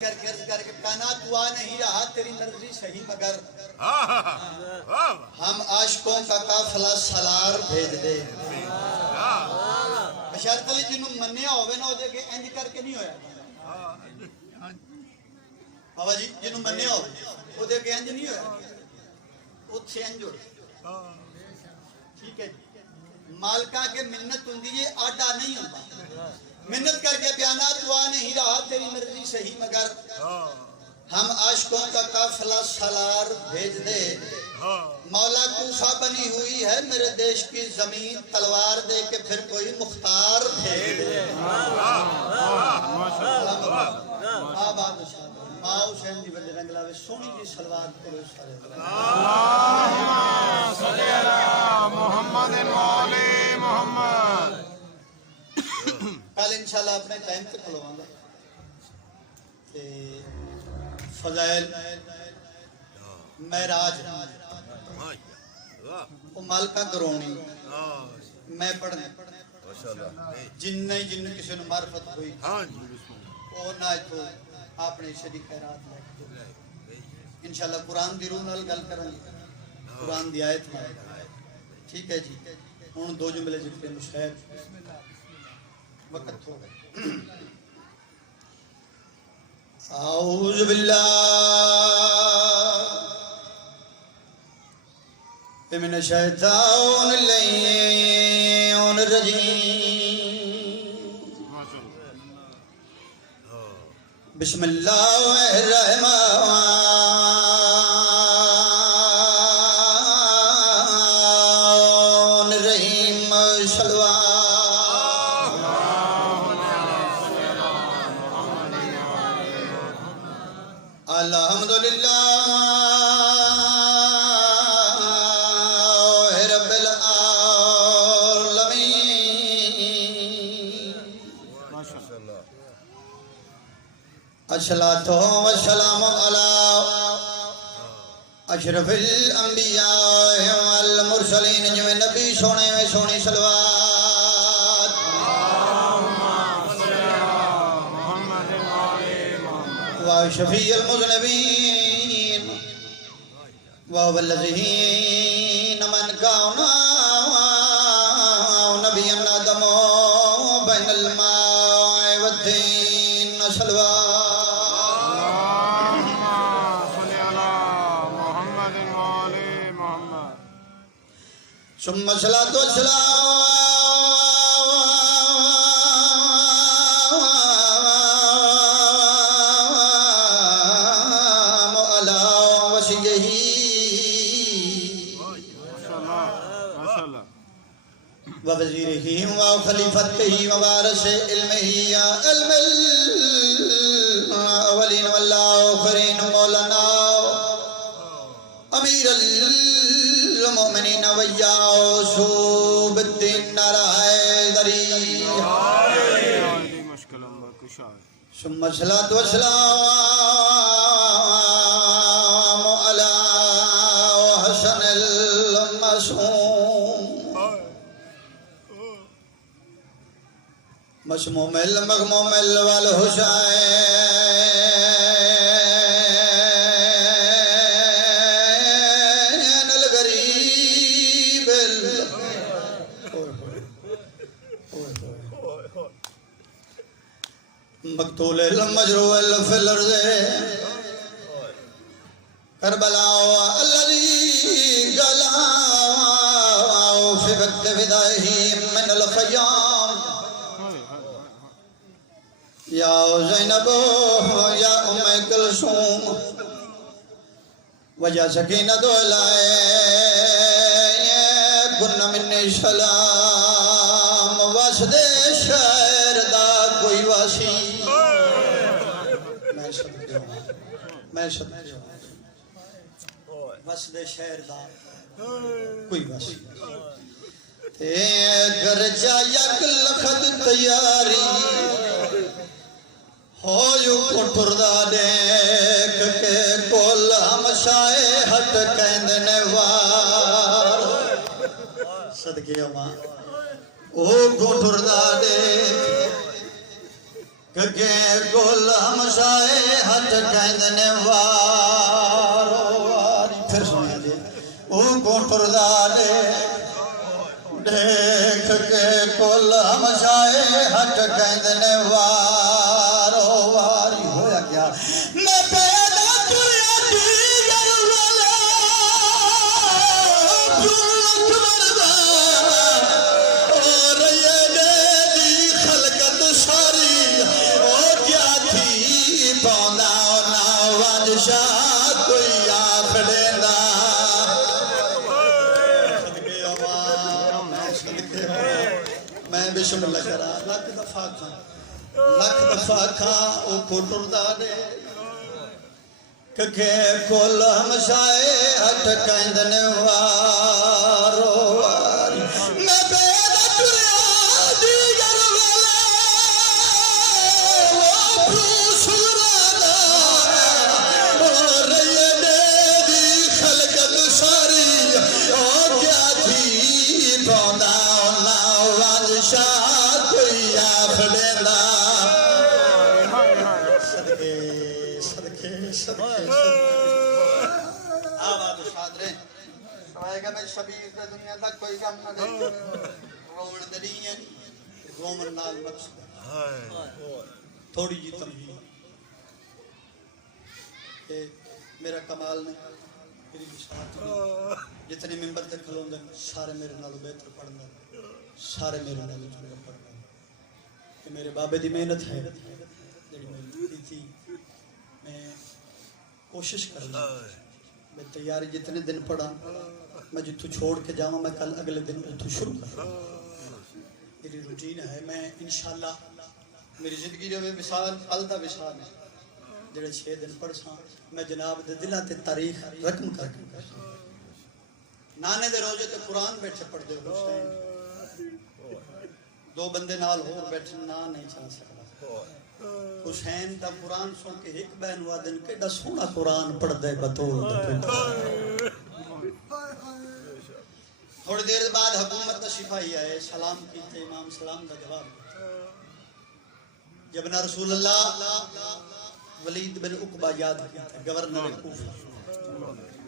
کر کے کائنات ہوا نہیں رہا تیری مرضی صحیح مگر ہم عاشقوں کا قافلہ سالار بھیج دے بشرط علی جنوں منیا ہوئے نا دے کہ انج کر کے نہیں ہویا بابا جی جنوں منیا ہوئے دے کہ انج نہیں ہویا اتھے انج ہوئے ٹھیک ہے مالکہ کے منت ہندی یہ آڈا نہیں ہوتا منت کر کے بیانات ہوا نہیں رہا تیری مرضی صحیح مگر ہم عاشقوں کا قافلہ سالار بھیج دے مولا کوفہ بنی ہوئی ہے میرے دیش کی زمین تلوار دے کے پھر کوئی مختار بھیج دے آباد ماں حسین جی بلے رنگ لاوے سونی جی سلوات کرو سارے اللہم صلی علی محمد مولی محمد کل انشاءاللہ اپنے ٹائم تک کھلواں گا کہ فضائل معراج وہ مالکہ کرونی میں پڑھنے جن کسی نے معرفت ہوئی وہ نہ تو آپ نے شریک خیرات لے انشاءاللہ قرآن دی روح نال گل کریں قرآن دی آیت میں ٹھیک ہے جی ان دو جملے ذکر مشاہد وقت ہو گئے اعوذ باللہ من الشیطان اللعین الرجیم بسم اللہ الرحمن الرحیم صلوات الحمدللہ رب العالمین الصلاۃ والسلام علی اشرف الانبیاء والمرسلین جو نبی سونے میں سونی صلوات شفیع المذنبین وهو الذی من کان نبی آدم بین الماء والطین صلوات اللہم صلی علی محمد مولی محمد ثم الصلاۃ والسلام ووزیرہ وخلیفتہ ووارث علمہ علم الاولین والآخرین مولانا امیر المؤمنین ویاصوب الدین نارائدری ثم الصلاۃ والسلام علی حسن المعصوم مسموم المغموم والحسین الغریب مقتول المجروح فی الارض کربلا الذی گلا فی وقت وداعہ من الخیام یا زینب یا ام کلثوم وجہ سکینۃ لائے کن منی سلام واسد شہر دا کوئی واسی میں صدقے واسد شہر دا کوئی واسی گر جا یک لخت تیاری ہویو کٹھر دا دیکھ کے کول ہمشائے ہٹ کہندنے وار صدقے ماں او کٹھر دا دیکھ کہ گل ہمشائے ہٹ کہندنے وارو واری پھر سنیا جی او کوٹر دارے دیکھ کے گل ہمشائے ہٹ کہندنے وارو واری ہویا کیا میں پیدا کریا دیگر والا جھوٹ مردا اور یہ دے دی خلقت ساری پوندا نا وادشاہ کوئی آخ دیندا میں بسم اللہ کرا لکھ دفعہ کھا او کوٹر دا دے کہ کل ہمشائے ہٹ کہندنے وارو واری میں پیدا کریا دیگر والا شبیر دے دنیا دا کوئی کم نہ دے رومن دڑیاں رومن نال مقصد تھوڑی جی تمہید کہ میرا کمال نہیں میری بشارت نہیں جتنے ممبر تے کھلون دے سارے میرے نالوں بہتر پڑھنا سارے میرے نالوں چنگا پڑھنا کہ میرے بابے دی محنت ہے جڑی میں کی تھی میں کوشش کرنا میں تیاری جتنے دن پڑھا میں جتوں چھوڑ کے جاؤں میں کل اگلے دن اتوں شروع کروں میری روٹین ہے میں انشاءاللہ میری زندگی جو وصال پل دا وصال ہے جڑے 6 دن پڑھ ساں میں جناب دے دلاں تے تاریخ رقم کر کے نانے دے روزے تے قرآن بیٹھے پڑھ دے حسین 2 بندے نال ہور بیٹھے نہ نہیں چل سکدا حسین دا قرآن سن کے ایک بہن وادن کیڑا سونا قرآن پڑھ دے بطور تھوڑی دیر بعد حکومت تشریف آئی آئے سلام کیتے امام سلام کا جواب جب نہ رسول اللہ ولید بن عقبہ یاد کیتا گورنر کوفہ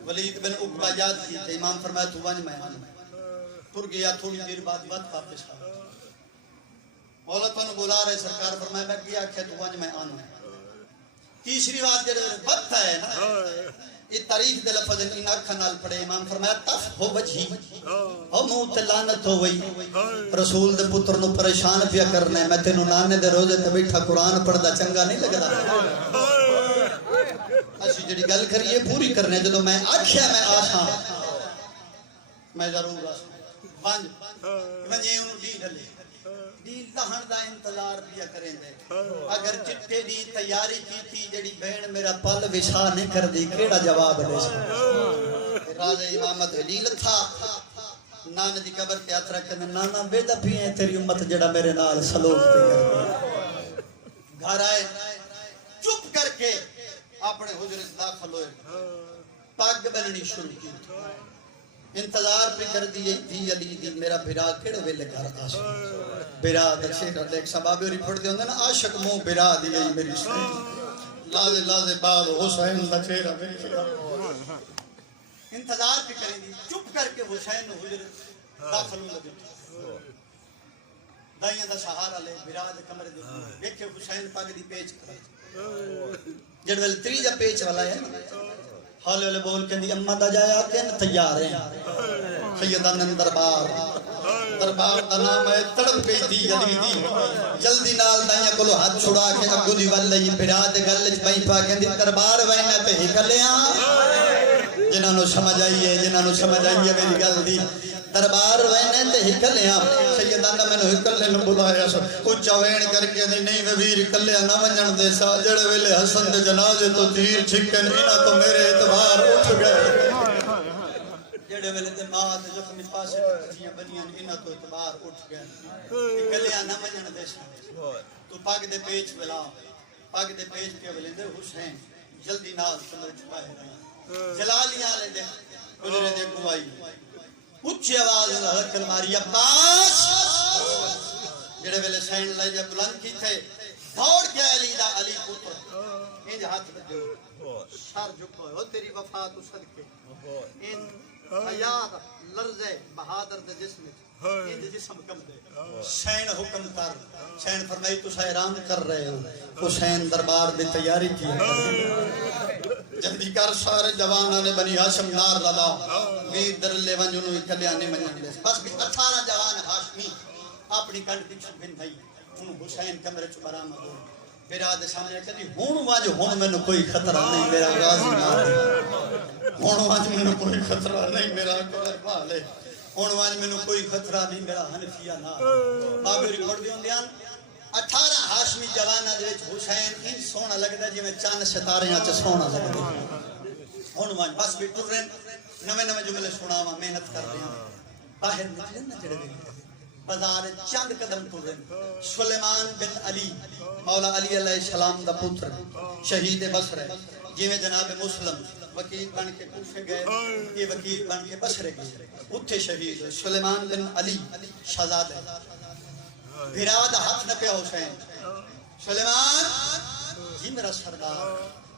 ولید بن عقبہ یاد کیتے امام فرمایا تو وانج میں آنا پھر گیا تھوڑی دیر بعد واپس آ مولا تو بلا رہے سرکار فرمایا میں گیا کہ تو وانج میں آنا تیسری بات جڑے وقت ہے نا یہ تاریخ دے لفظ ان اکھاں نال پڑھے امام فرمایا تف ہو وجھی او منہ تے لعنت ہو وئی رسول دے پتر نو پریشان پیا کرنا میں تینوں نانے دے روزے تے بیٹھا قرآن پڑھدا چنگا نہیں لگدا اسی جڑی گل کریے پوری کرنے جدوں میں آکھیا میں آساں میں ضرور آساں پنج ونجے اونوں ڈی ڈلے ڈی لہن دا انتظار پیا کریں دے اگر چٹے دی تیاری کی تھی جڑی بہن میرا پل وشا نہیں کر دی کیڑا جواب دے سا راز امامت حلیل تھا نان دی قبر تے ہاتھ رکھ کے نانا بے دفی ہے تیری امت جڑا میرے نال سلوک تے کر گھر آئے چپ کر کے اپنے حجرے داخل ہوئے پاگ بننی شروع کی انتظار پہ کر دیئے تھی علی دی میرا بھرا کڑے ویلے گھر آسا بھرا دچے کر دیکھ سبابی اور پڑھ دے ہوندے نا عاشق مو بھرا دیئے میری سنی لازے لازے باب حسین دچے رہا انتظار پہ کریں دی چپ کر کے حسین حجر داخل لگے دائیاں دا سہارا لے بھرا دے کمر دے دیکھے حسین پاگ دی پیچ کر جڑویل تریجہ پیچ والا ہے حالے والے بول کے دی اممہ دا جایا کہ تیار ہیں سیدہ نن دربار دا نام ہے تڑپ گئی تھی علی دی جلدی نال دائیاں کلو ہاتھ چھڑا کے اگو دی واللہی بھرا دے گلج بہی پا کے دی دربار وینے پہ ہی کلیاں جنہاں نو سمجھ آئیے میری گل دی دربار وینے تے ہکلیاں سیدہ نہ مینوں ہکلے نو بلایا سو اچا وین کر کے نہیں ویر کلیا نہ ونجن دے سا جڑے ویلے حسن دے جنازے تو تیر چھکن انہاں تو میرے اعتبار اٹھ گئے جڑے ویلے تے ماں تے زخمی پاسے کچھیاں بنیاں انہاں تو اعتبار اٹھ گئے کلیا نہ ونجن دے سا تو پاگ دے پیچ ولا پاگ دے پیچ کے ویلے دے حسین جلدی نال سمجھ چھپائے جلالیاں لے دے گزرے دے گوائی اچھی آواز ہلکن ماری عباس جڑے ویلے سین لے جا بلند کی تھے دوڑ کے علی دا علی پتر انج ہاتھ بجو سر جھکو ہو تیری وفا تو صدقے ان حیات لرزے بہادر دے جسم انج جسم کم دے حسین حکم کر حسین فرمائی تو حیران کر رہے ہو حسین دربار دی تیاری کی جلدی کر سارے جواناں نے بنی ہاشم نار لدا ویر در لے ونجنو کلیانے منجن دے بس بھی 18 جوان ہاشمی اپنی کنڈ پیچھے بن بھائی انہوں حسین کمرے چ برآمد ہو میرا دے سامنے کہتی ہون واج ہون میں کوئی خطرہ نہیں میرا غازی نہ ہون واج میں کوئی خطرہ نہیں میرا کلر پالے ہون واج میں کوئی خطرہ نہیں میرا حنفیہ نہ بابی ریکارڈ دیوں دیاں 18 ہاشمی جوانہ دے وچ حسین ان سونا لگدا جی میں چاند ستارے وچ سونا لگدا ہون واج بس بھی ٹر رہے نویں نویں جملے سناواں محنت کر رہے ہیں باہر نکلے نہ جڑے بازار چند قدم ٹر رہے سلیمان بن علی مولا علی علیہ السلام دا پتر شہید بصرہ جویں جناب مسلم وکیل بن کے کوفے گئے یہ وکیل بن کے بصرے گئے اتھے شہید ہوئے سلیمان بن علی شہزادہ بھراد ہاتھ نہ پیا حسین سلیمان جی میرا سردار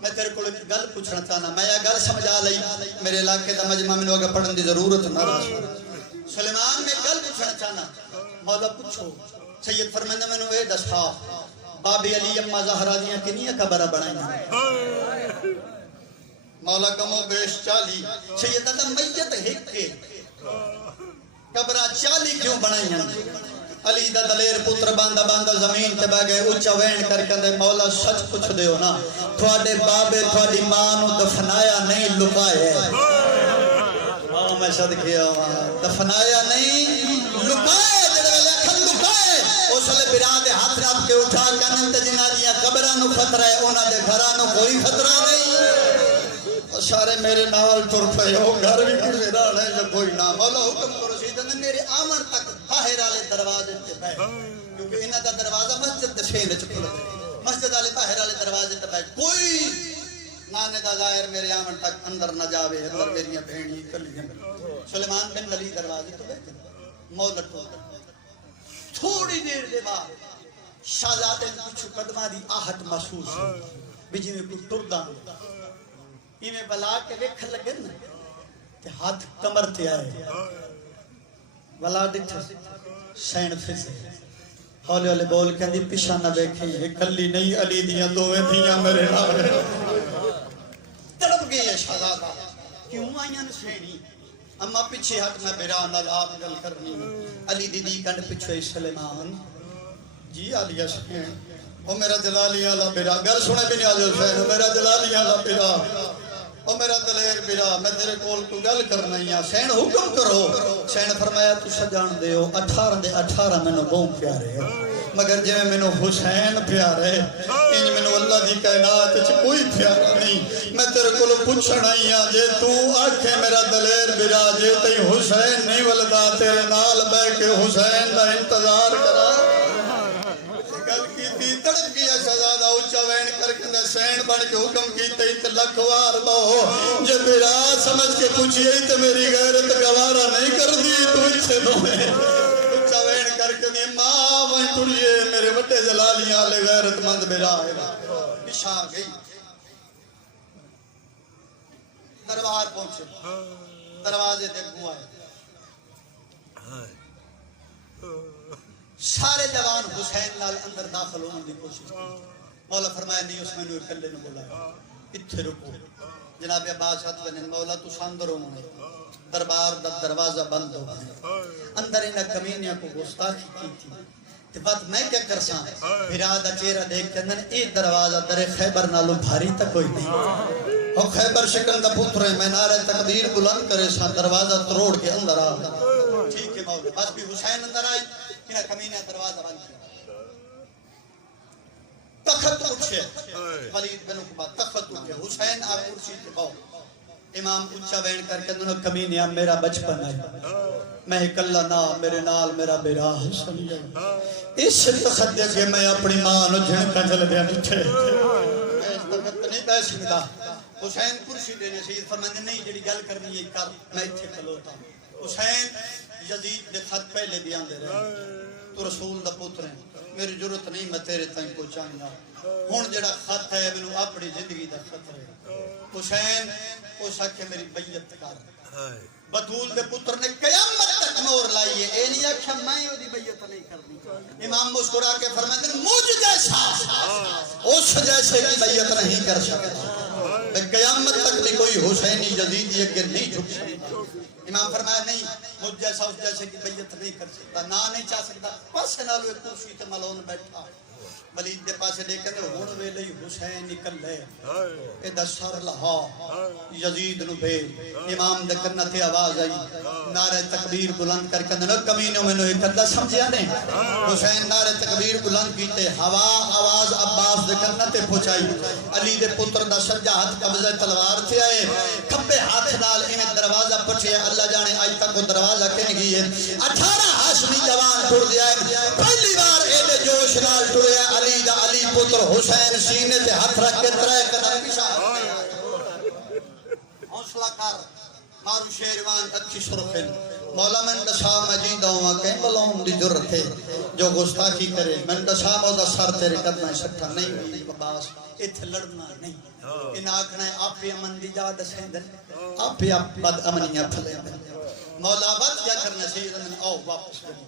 میں تیرے کو گل پوچھنا چاہنا میں یہ گل سمجھا لئی میرے علاقے دا مجمع میں اگر پڑھن دی ضرورت نہ رہا سلیمان میں گل پوچھنا چاہنا مولا پوچھو سید فرماندے میں نے دسا بابی علی اما زہرا دیاں کنیاں قبر بنائیں مولا کمو بیش 40 سید دا میت ہک کے قبر 40 کیوں بنائیں علی دا دلیر پتر باندھا باندھا زمین تے بہ گئے اونچا وین کر کے مولا سچ پوچھ دیو نا تھوڑے بابے تھوڑی ماں نو دفنایا نہیں لکایا میں صدقے دفنایا نہیں لکائے جڑے ویلے کھن لکائے اس لے بنا دے ہاتھ رب کے اٹھا کنن تے جنہاں دیاں قبراں نو خطرہ ہے انہاں دے گھراں نو کوئی خطرہ نہیں سارے میرے نال ٹر پئے ہو گھر بھی میرا نہیں جو کوئی نہ مولا حکم کرو سیدنا میرے آمن تک باہر والے دروازے تے بیٹھ کیونکہ انہاں دا دروازہ مسجد دے فین وچ کھلا مسجد والے باہر والے دروازے تے بیٹھ کوئی نانے دا ظاہر میرے آمن تک اندر نہ جاوے اندر میری بہنی کلیاں سلیمان بن علی دروازے تو بیٹھے مولا تھوڑی دیر دے بعد شہزادے پچھو قدماں دی آہٹ محسوس بھی جی میں کوئی ٹردا میں بلا کے ویکھن لگے نا تے ہاتھ کمر تے آئے بلا ڈٹھا سین پھسے ہولے ہولے بول کہندی پیچھے نہ ویکھی یہ کلی نہیں علی دیاں دوویں تھیاں میرے نال تڑپ گئی ہے شہزادہ کیوں آئیاں سینی اما پیچھے ہٹ میں بیرا نال آپ گل کرنی علی دیدی کنڈ پیچھے سلیمان جی علی حسین او میرا جلالی والا بیرا گل سنے بھی نہیں آ حسین میرا جلالی والا بیرا او میرا دلیر بیرا میں تیرے کول کو گل کرنا ہی حسین حکم کرو حسین فرمایا تو سجان دیو 18 دے 18 مینوں بہت پیارے ہو مگر جے مینوں حسین پیارے انج مینوں اللہ دی کائنات وچ کوئی پیار نہیں میں تیرے کول پوچھنا ہی ہاں جے تو آکھے میرا دلیر بیرا جے تے حسین نہیں ولدا تیرے نال بیٹھ کے حسین دا انتظار کرا گل کیتی تڑپ گیا شہزادہ اونچا وین کر کے سین بن کے حکم کیتے تے لکھ وار دو جے بیرا سمجھ کے پوچھئے تے میری غیرت گوارا نہیں کر دی تو اچھے دو اونچا وین کر کے ماں وہیں ٹریے میرے وٹے جلالیاں لے غیرت مند بیرا ہے پشا گئی دربار پہنچے دروازے دیکھو آئے سارے جوان حسین نال اندر داخل ہونے دی کوشش کی مولا فرمایا نہیں اس میں نو اکلے نو بولا اتھے رکو جناب عباس ہاتھ بنن مولا تو ساندر ہونے دربار دا دروازہ بند ہو گئے اندر انہا کمینیاں کو گستاخی کی تھی تے بات میں کیا کرساں بھرا دا چہرہ دیکھ کے اندر ایک دروازہ در خیبر نالو بھاری تک کوئی نہیں اور خیبر شکل دا پتر ہے میں نعرہ تقدیر بلند کرے ساں دروازہ تروڑ کے اندر آ ٹھیک ہے مولا بس بھی حسین اندر آئی انہا کمینیاں دروازہ بند کیا تخت اٹھے ولید بن عقبہ تخت اٹھے حسین آپ کرسی پہ باؤ امام اچھا وین کر کے انہوں نے کمینیاں میرا بچپن ہے میں اکلہ نہ میرے نال میرا بیرا حسن گئے اس تخت دے کے میں اپنی ماں نو جھن کا جل دیا اٹھے میں اس تخت نہیں بیس ملا حسین کرسی دینے سید فرمانے نہیں جڑی گل کرنی ہے کر میں اتھے کھلوتا حسین یزید دے خط پہلے بھی آن دے رہے تو رسول دا پتر ہے میری ضرورت نہیں میں تیرے تائیں پہنچانا ہن جڑا خط ہے مینوں اپنی زندگی دا خطر ہے حسین او سکھے میری بیعت کر بطول دے پتر نے قیامت تک نور لائیے اے نہیں آکھیا میں اودی بیعت نہیں کرنی امام مسکرا کے فرماتے ہیں مجھ جیسا اس جیسے کی بیعت نہیں کر سکتا قیامت تک بھی کوئی حسینی یزیدی اگر نہیں جھک سکتا امام فرمایا نہیں مجھ جیسا اس جیسے کی بیعت نہیں کر سکتا نہ نہیں چاہ سکتا پس نالو ایک کرسی تے ملون بیٹھا ولید دے پاسے دیکھیں ہن ویلے حسین نکل لے اے دا سر لہا یزید نو بھیج امام دے کن تے آواز آئی نعرہ تکبیر بلند کر کے نہ کمینوں میں ایک ادھا سمجھیا نے حسین نعرہ تکبیر بلند کیتے ہوا آواز عباس دے کن تے پہنچائی علی دے پتر دا سجا ہاتھ قبضہ تلوار تھے آئے کھبے ہاتھ نال انہیں دروازہ پٹھیا اللہ جانے آج تک وہ دروازہ کن گئی ہے 18 ہاشمی جوان ٹر دیا ہے پہلی بار اے دے جوش نال ٹریا علی دا علی پتر حسین سینے تے ہاتھ رکھ کے ترائے قدم پیشا حوصلہ کر مارو شیروان اچھی سرخن مولا من دشا مجید ہوں کہیں بلوم دی جرت ہے جو گستاخی کرے من دشا مودا سر تیرے قدمیں سکھا نہیں ہوئی باس اتھ لڑنا نہیں ان آکھنا ہے آپ بھی امن دی جا دسیندن آپ بھی بد امنیاں پھلے دن مولا بد جا کرنا سیدن آؤ واپس کریں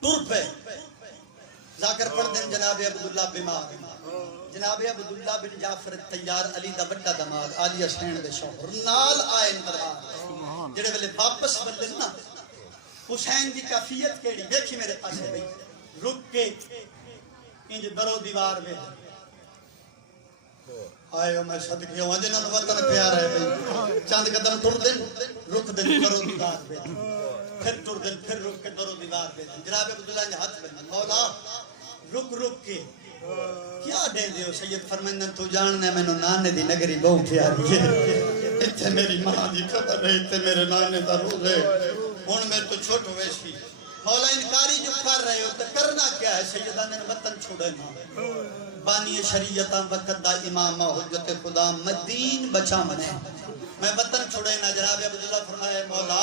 ٹر پہ ذاکر پڑھ دن جناب عبداللہ بیمار جناب عبداللہ بن جعفر تیار علی دا بڑا دماغ آلیہ سین دے شوہر نال آئے دربار جڑے ویلے واپس بندن نا حسین دی کافیت کیڑی دیکھی میرے پاس ہے رک کے انج برو دیوار میں آئے ہو میں صدقے ہوں جنہاں وطن پیار ہے بھئی چاند قدم ٹر دن رک دن برو دیوار میں پھر ٹر دن پھر رک کے برو دیوار میں جناب عبداللہ نے ہاتھ بندن مولا رک رک کے کیا دے دیو سید فرمندن تو جاننے میں نو نانے دی نگری بہت پیاری ہے اتھے میری ماں دی خبر ہے اتھے میرے نانے دا روح ہے ان میں تو چھوٹ ویسی مولا انکاری جو کر رہے ہو تو کرنا کیا ہے سیدہ نے وطن چھوڑے نا بانی شریعتاں وقت دا امامہ حجت خدا مدین بچا منے میں وطن چھوڑے نا جناب عبداللہ فرمائے مولا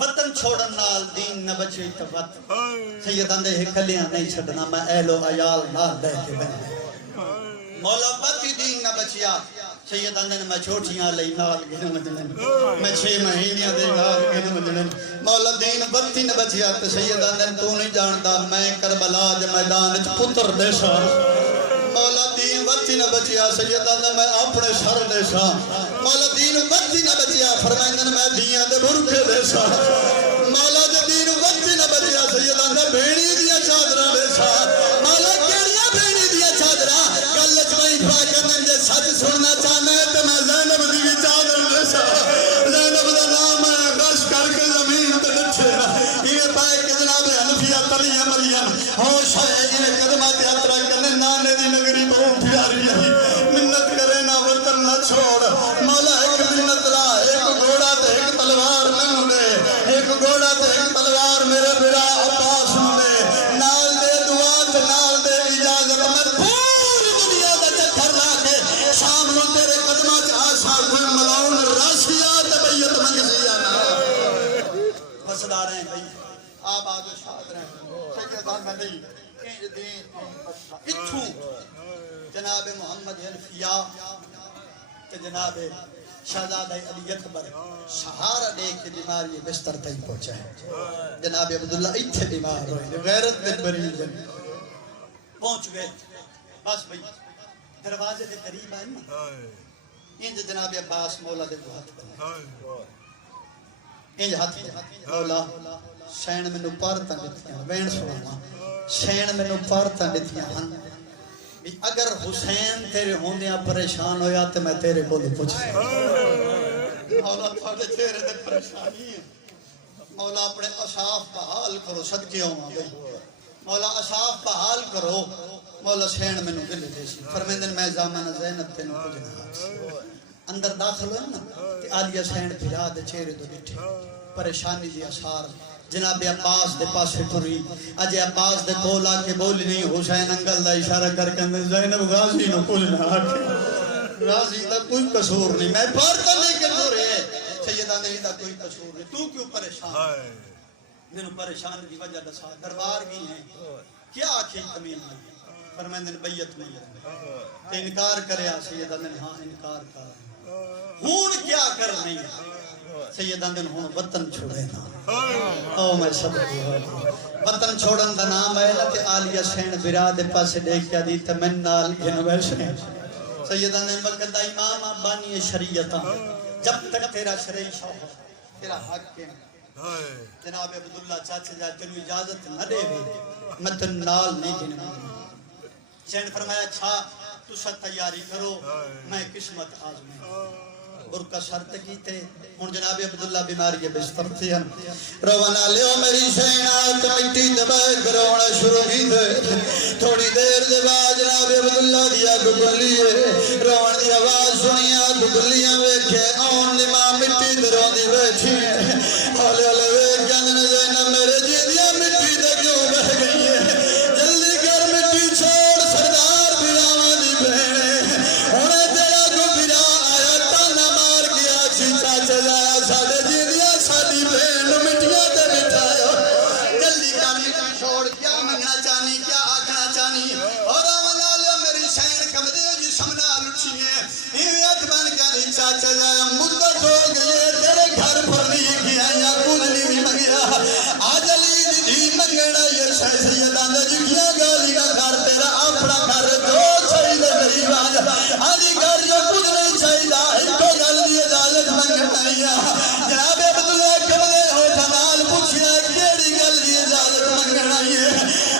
وطن چھوڑن نال دین نہ بچے تو وطن سیدان دے ہکلیاں نہیں چھڑنا میں اہل و عیال نال دے کے بنے مولا وطی دین نہ بچیا سیدان دے میں چھوٹیاں لئی نال گھن مجنن میں 6 مہینیاں دے نال گھن مجنن مولا دین وطی نہ بچیا تو سیدان دے تو نہیں جانتا میں کربلا دے میدان اچ پتر دے سا مولا دین وطی نہ بچیا سیدان دے میں اپنے سر دے سا مولا دین وطی نہ بچیا فرمائندن میں دیاں دے برکے دے سا مولا دین وطی نہ بچیا سیدان دے بھیڑی دیا چادرہ دے سا مولا کیڑیاں بھیڑی دیا چادرہ کلچ میں اتفا کرنے جے سچ سننا چاہنا ہے تو میں زینب دی چادر دے سا زینب دا نام ہے غش کر کے زمین تے نچھے یہ پائے کہ جناب حنفیہ تلیہ مریم ہوش ہے انہیں قدمات یاترا کرنے نانے دی نگری بہت پیاری ہے منت کرے نہ وطن نہ چھوڑ مولا ایک منت لا ایک گھوڑا تے ایک تلوار میں دے ایک گھوڑا تے ایک تلوار میرے بڑا عباس دے نال دے دعا تے نال دے اجازت میں پوری دنیا دا چکر لا کے شام نو تیرے قدماں چ آسا کوئی ملاؤن راشیا تے بیعت منگسیا نا مسدار ہیں بھائی آپ آگے شاد رہیں سیدان میں نہیں انج دین اتھوں جناب محمد حنفیہ کہ جناب شہزادہ علی اکبر سہارا دے کے بیماری بستر تک پہنچا ہے جناب عبداللہ اتھے بیمار ہوئے غیرت دے مریض پہنچ گئے بس بھئی دروازے دے قریب آئے نا انج جناب عباس مولا دے کو ہاتھ بنا انج ہاتھ مولا سین میں نو پارتاں دیتیاں وین سواما سین میں نو پارتاں دیتیاں ہن اگر حسین تیرے ہوندیاں پریشان ہویا تو میں تیرے کو پوچھ مولا تھوڑے چہرے دے پریشانی ہے مولا اپنے اصاف بحال کرو صدقے ہوں بھئی مولا اصاف بحال کرو مولا سین میں نو گلے دیسی فرمیندن میں زامن زینب تے نو کچھ نہ اندر داخل ہوئے نا کہ آلیہ سین پھرا دے چہرے دو ڈٹھے پریشانی دی اثار جناب عباس دے پاسے ٹری اجے عباس دے کول آ کے بولی نہیں حسین انگل دا اشارہ کر کے زینب غازی نو کچھ نہ آکھے غازی دا کوئی قصور نہیں میں پارتا لے کے ٹرے سیدہ نے دا کوئی قصور نہیں تو کیوں پریشان میں نے پریشان دی وجہ دسا دربار بھی ہیں کیا آکھی کمین نہیں فرمائیں بیعت نہیں تے انکار کریا سیدہ نے ہاں انکار کر ہون کیا کر نہیں سیدہ نے ہون وطن چھوڑے نا او میں سب وطن چھوڑن دا نام ہے تے آلیہ سین برا دے پاسے دیکھ کیا دی تے میں نال گھنو ویسے سیدہ نے وقت دا امام بانی شریعتہ جب تک تیرا شرعی شوہر تیرا حق کے جناب عبداللہ چاچے جا تینو اجازت نہ دے میں تن نال نہیں گھنو چین فرمایا چھا تو سب تیاری کرو میں قسمت آزمیں برکہ شرط کی تھے ان جناب عبداللہ بیماری بستر تھے روانا لیو میری شہنات مٹی دبائے کرونا شروع کی تھے تھوڑی دیر دے بعد جناب عبداللہ دیا گبلی ہے روان دی آواز سنیا گبلیاں ویکھے آن لما مٹی دروں دی بیٹھی ہے ہولے ہولے ویک جاند نزینہ میرے جی دیا مٹی دے کیوں بہ گئی ہے جلدی کر مٹی چھوڑ سردار بیراوان دی بہنے انہیں تیرا کو بیرا آیا تانا مار گیا چیچا چلایا ساڑے جی دیا ساڑی بہن مٹیاں تے بٹھایا جلدی کر مٹی چھوڑ کیا منگنا چانی کیا آکھنا چانی اور آمنا لے میری شہن کم دے جی سمنا لچھی ہے ایویت بن کیا دی چاچا جایا مدت ہو گئے تیرے گھر پر نہیں کیا یا کچھ نہیں منگیا آج علی دی منگنا یہ شہ سیدان دے جگیا گالی کا گھر تیرا اپنا گھر جو چاہیے غریب آج گھر جو کچھ نہیں چاہیے ایک تو گل دی اجازت منگنا یا جناب عبداللہ کملے ہو جنال پوچھیا کیڑی گل دی اجازت منگنا یہ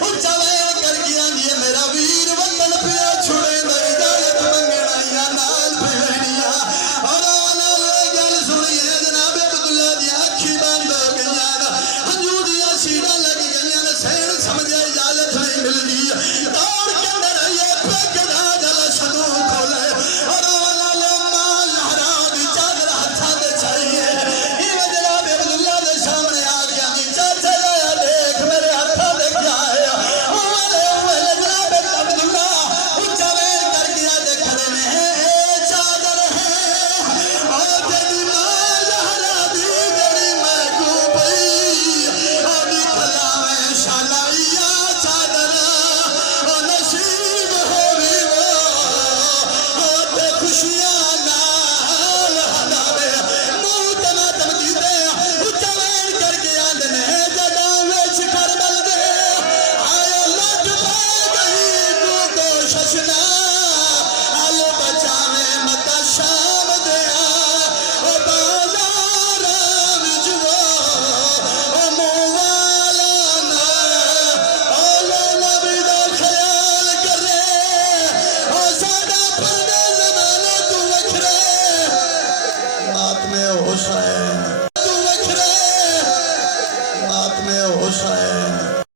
اچھا میں کر گیا یہ میرا ویر وطن پھر چھوڑے دا اجازت منگنا یا نال پھرنیا اور آنا گل سنیے جناب عبداللہ دی آنکھی بند ہو گیا ہنجودیاں سیڑھا لگ گیا سین سمجھے اجازت نہیں ملتی دوڑ کے اندر آئیے پیکڑا جلا شدو کھولے اور آنا ماں لہرا دی چادر ہتھا دے چاہیے یہ جناب عبداللہ دے سامنے آ گیا چاچا جایا دیکھ میرے ہتھا دے کیا ہے ہمارے جناب عبداللہ اچھا وین کر گیا دے کھڑے میں چادر ہے اور تیری ماں لہرا دی جڑی میں کو پئی آدھی کھلا میں شالائیا چادر اور نصیب ہوئی وہ تے خوشیاں نال ہداوے موت نہ تمکی دے اچھا وین کر گیا دنے جگہ ویچ کر بل دے آئے لٹ پہ گئی کو ششنا آل بچاوے متا شام دیا او بازار وچو او مووالا نا او نبی دا خیال کرے او ساڑا پردے زمانے تو وکھرے ماتمے حسین